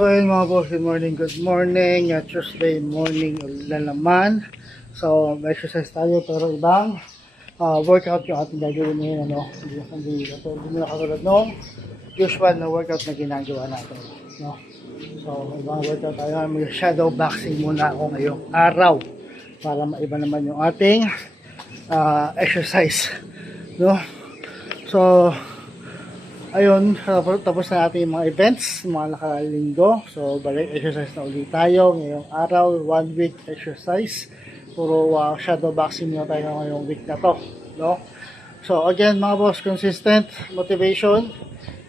So ayun mga boss, good morning, Tuesday morning ulan naman. So may exercise tayo pero ibang workout yung ating gagawin ngayon, ano. Hindi na katulad nung usual na workout na ginagawa natin, no. So ibang workout tayo, may shadow boxing muna ako ngayong araw para maiba naman yung ating exercise, no. So ayun, tapos na natin yung mga events, mga nakalinggo. So, balik exercise na ulit tayo ngayong araw, 1 week exercise. Puro shadow boxing na tayo ngayong week na to, no? So, again, mga boss, consistent motivation,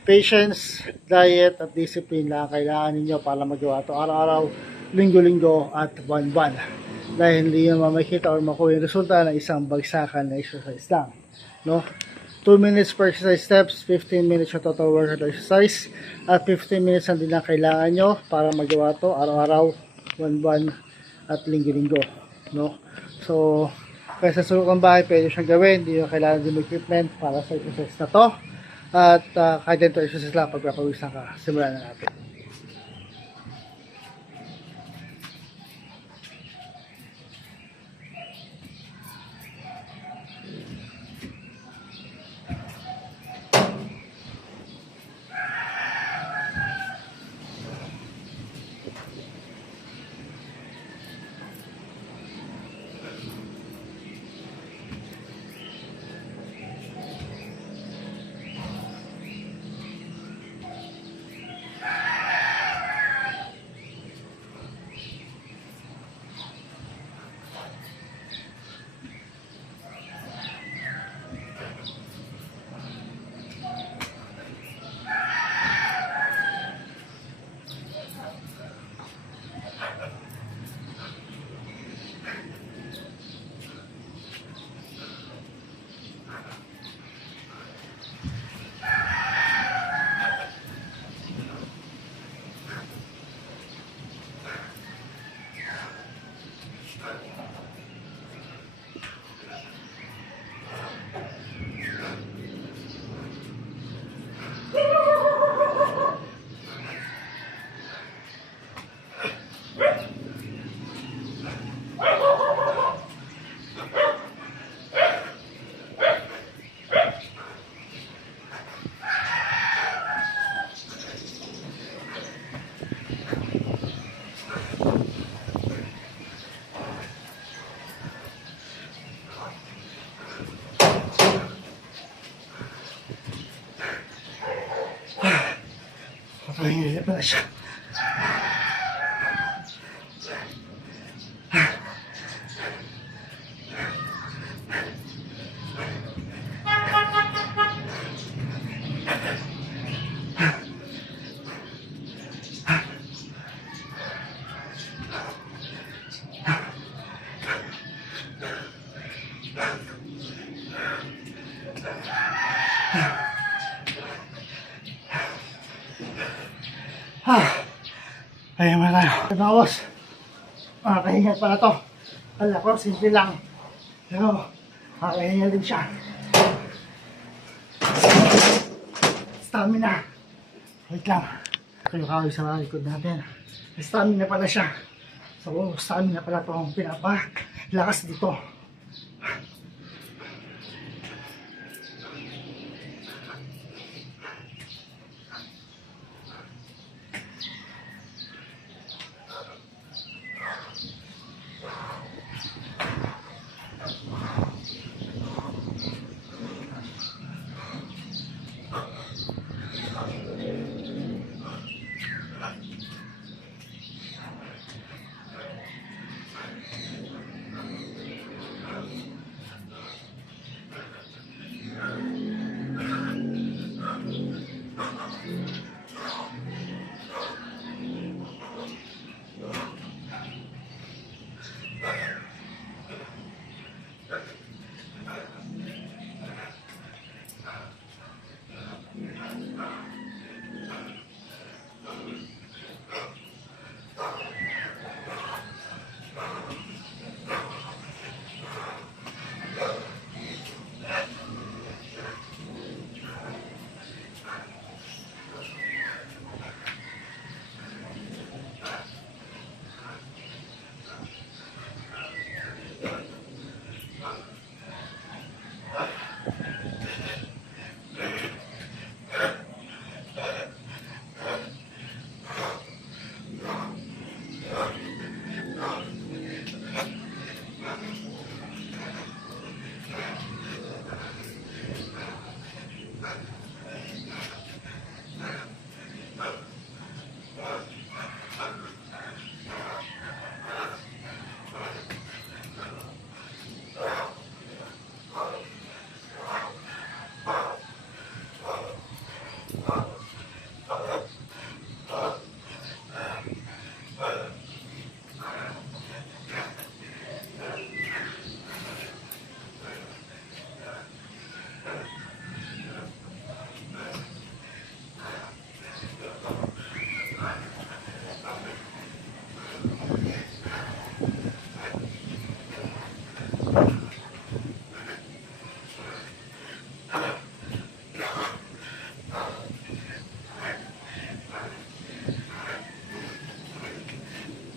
patience, diet, at discipline lang kailangan ninyo para magawa to araw-araw, linggo-linggo, at buwan-buwan. Dahil hindi nyo makikita or makuha yung resulta ng isang bagsakan na exercise lang, no? 2 minutes per exercise steps, 15 minutes sa total workout exercise, at 15 minutes ang din lang kailangan nyo para magawa to araw-araw, buwan-buwan, at linggo-linggo, no? So, kaya sa sulok ng bahay, pwede siyang gawin, hindi nyo kailangan din equipment para sa exercise na to. At kahit ito exercise lang, pagpapawisan ka, simulan na natin. Papahinga pala siya. Ayan na tayo. Mga boss, makakahinga pala to. Kala ko, simple lang. Pero, makakahinga din siya. Stamina. Wait lang. Kayo kawin sa mga likod natin. Stamina pala siya. So, stamina pala itong pinapalakas dito.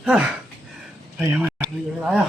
Kaya naman, bigyan tayo.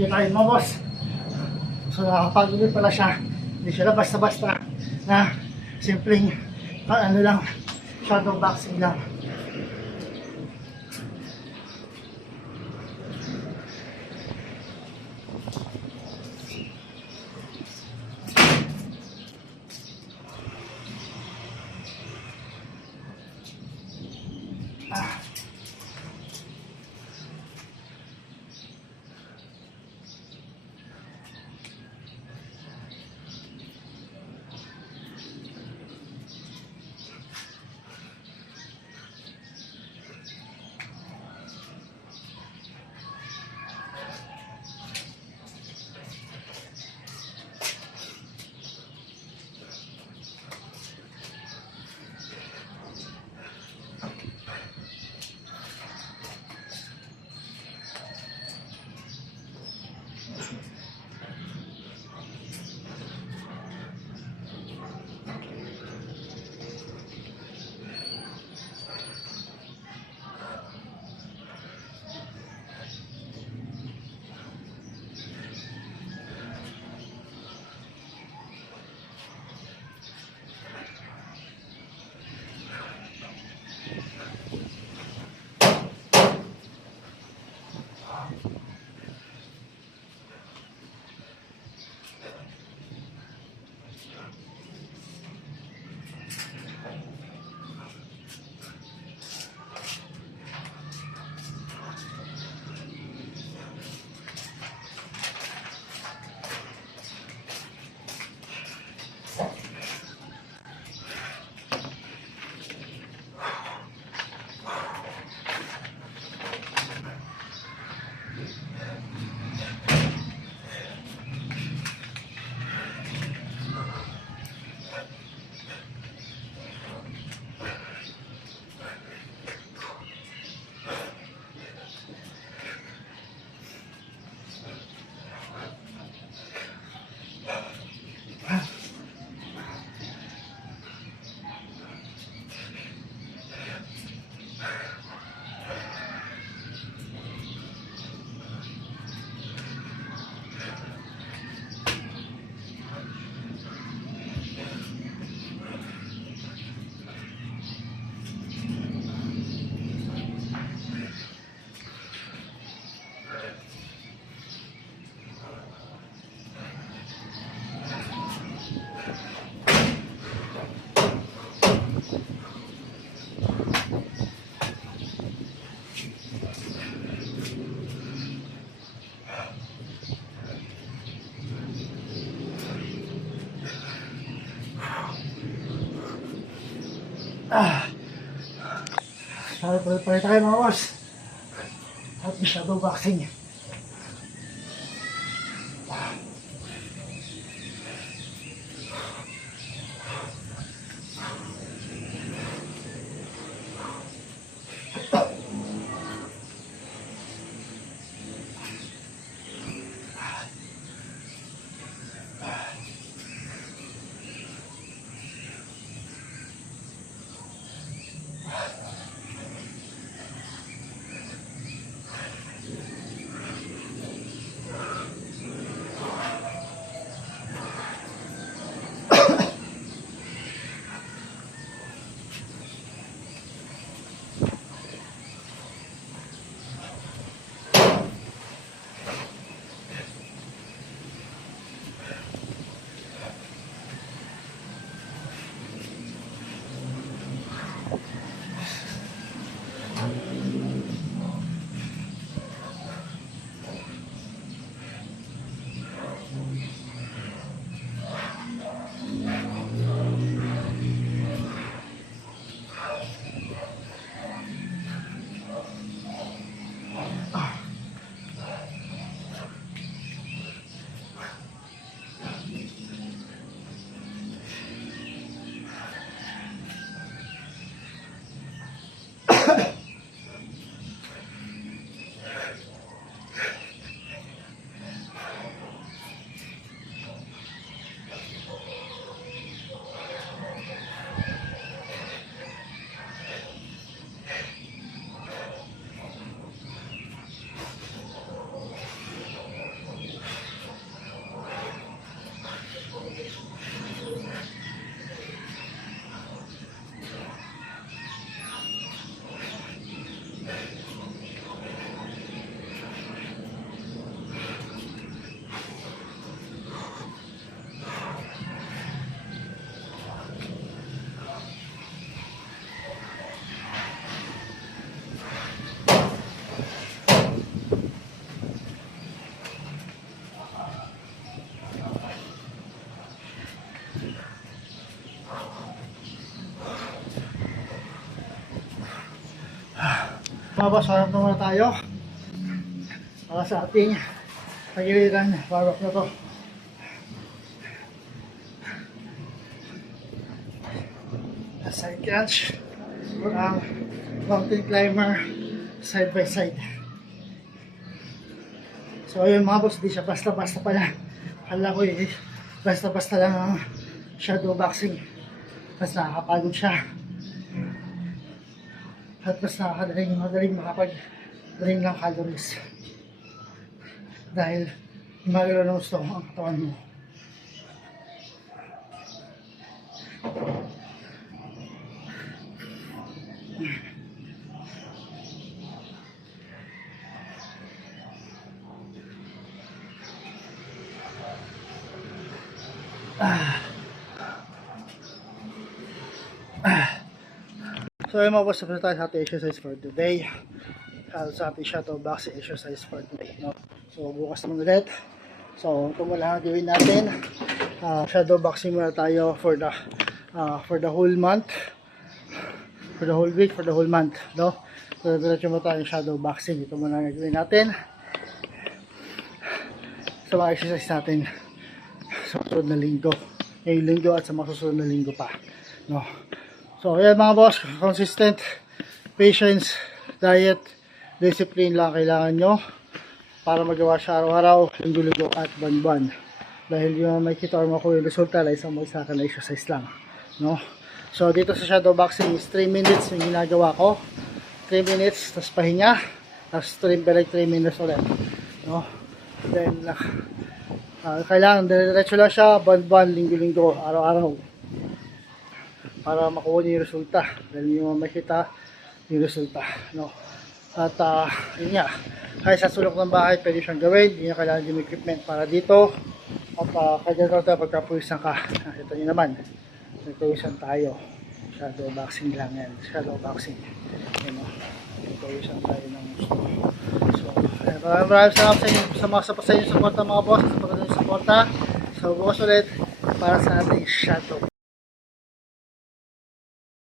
Hindi tayo mo, boss. So nakakapag-uwi pala siya. Hindi siya basta-basta na simpleng ano lang, shadow boxing lang. Pare tayo mga boss. At shadow boxing. Mga boss, harap na muna tayo para sa ating pagiliran. Power up na to. Side crunch or ang mountain climber side by side. So ayun mga boss, di siya basta-basta pala. Akala ko basta-basta lang ang shadow boxing. Mas nakakapagod siya. At mas madaling makapag-drain ng calories. Dahil gumagalaw ng gusto ang katawan mo. So ayun mga boss, tapos tayo sa ating exercise for today. Sa ating shadow boxing exercise for today, no? So bukas naman ulit. So ito muna ang gawin natin. Shadow boxing muna tayo for the whole month. For the whole week, for the whole month, no? So diretso mo tayong shadow boxing. Ito muna ang gawin natin. Sa mga exercise natin sa susunod na linggo. Ngayong linggo at sa mga susunod na linggo pa, no? So ayan mga boss, consistent, patience, diet, discipline lang kailangan nyo para magawa siya araw-araw, linggo-linggo at buwan-buwan. Dahil yung may kita or makuha yung resulta lang isang mag-isa na exercise lang, no? So dito sa shadow boxing is 3 minutes yung ginagawa ko. 3 minutes, tapos pahinga, tapos balik 3 minutes ulit, no? Then kailangan diretso lang siya, buwan-buwan, linggo-linggo, araw-araw, para makuha niyo yung resulta. Dahil nyo makita yung resulta, no? At yun nga, kahit sa sulok ng bahay pwede siyang gawin. Hindi nyo kailangan yung equipment para dito. At kaya natin pagkapuwisan ka, nakita nyo naman, nagpawisan tayo. Shadow boxing lang yan, shadow boxing, yun, no? Nagpawisan tayo ng gusto. So maraming salamat sa inyo, sa inyo suporta mga boss, sa pagkakita ng suporta. So bukas ulit para sa ating shadow